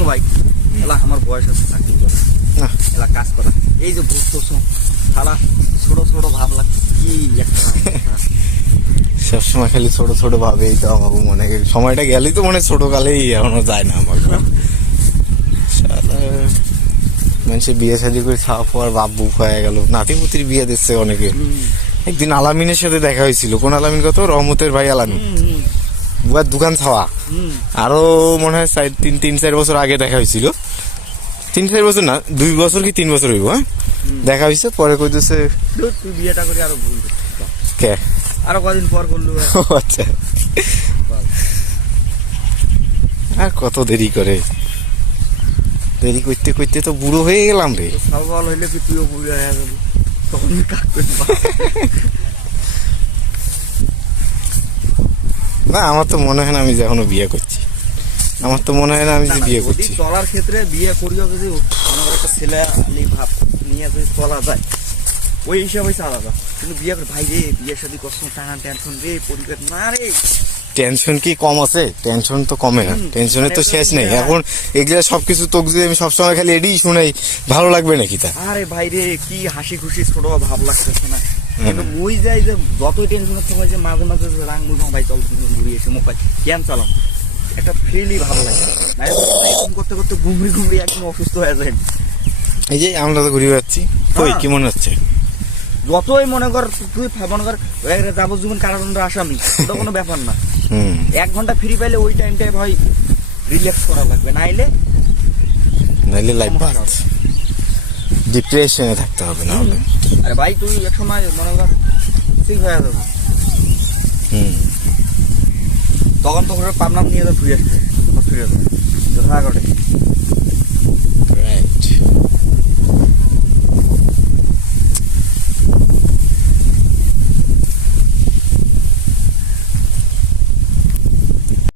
বুঝছো ভাই, এলা আমার বয়স আছে চাকরি করা, এলা কাজ করা, এই যে বুঝতেছো শালা ছোট ছোট ভাব লাগছে কি একটা সবসময় খালি ছোট ছোট ভাবে, এই তো আমাকে মনে হয় সময়টা গেলেই তো মনে ছোট কালেই এখনো যায় না আমার। মানুষের বিয়ে শাদী করে খাওয়া পর বাপ বুক হয়ে গেল, নাতি পুতির বিয়ে দিচ্ছে অনেকে। একদিন আলামিনের সাথে দেখা হয়েছিল, কোন আলামিন, কত রহমতের ভাই আলামিন, বুয়ার দোকান ছাওয়া। আরো মনে হয় 3-4 বছর আগে দেখা হয়েছিল, 3-4 বছর না, 2 বছর কি 3 বছর হইব। হ্যাঁ, দেখা হয়েছে। পরে কইতেছে তুই বিয়েটা করে আরো ভুল কে আরো কদিন পর করলো। আচ্ছা, আর কত দেরি করে, দেরি করতে করতে তো বুড়ো হয়ে গেলাম রে। সওয়াল হইলে কি তুইও বুড়ো হয়ে যাবি, তখন কাজ করবি। না, আমার তো মনে হয় না আমি যে এখনো বিয়ে করছি, আমার তো মনে হয় না আমি যে বিয়ে করছি। চলার ক্ষেত্রে বিয়ে করিও যদি মনে করে একটা ছেলে ভাব নিয়ে যদি চলা যায়, ওই হিসাবে আলাদা। কিন্তু বিয়ে করে ভাই রে, বিয়ের সাথে কষ্ট, টানা টেনশন রে, পরিবার না রে। টেনশন কি কম আছে? টেনশন তো কমে না, টেনশনের তো শেষ নেই। এখন এগুলা সবকিছু তোকে যদি আমি সবসময় খালি এডি শুনাই, ভালো লাগবে নাকি তা? আরে ভাই রে, কি হাসি খুশি ছোট ভাব লাগতেছে না? কিন্তু মুই যাই যে যতই টেনশনের সময় যে মাঝে মাঝে রাং মুখ ভাই চল ঘুরিয়ে এসে মোবাইল কেন চালাম, একটা ফ্রিলি ভালো লাগে। এরকম করতে করতে ঘুমরি ঘুমরি একদম অসুস্থ হয়ে যায়। এই যে আমরা তো ঘুরে যাচ্ছি, কই কি মনে হচ্ছে? যতই মনে কর তুই মনে কর যাবজ্জীবন কারাদণ্ড আসামি, ওটা কোনো ব্যাপার না। 1 ঘন্টা ফ্রি পাইলে ওই টাইমটাই ভাই রিল্যাক্স করা লাগবে, নাইলে লাইফ বাদ, ডিপ্রেশনে থাকতে হবে না হলে। আরে ভাই তুই এক সময় মনে কর ঠিক হয়ে যাবে, তখন তো পাবনা নিয়ে ফিরে আসবে, ফিরে যাবে।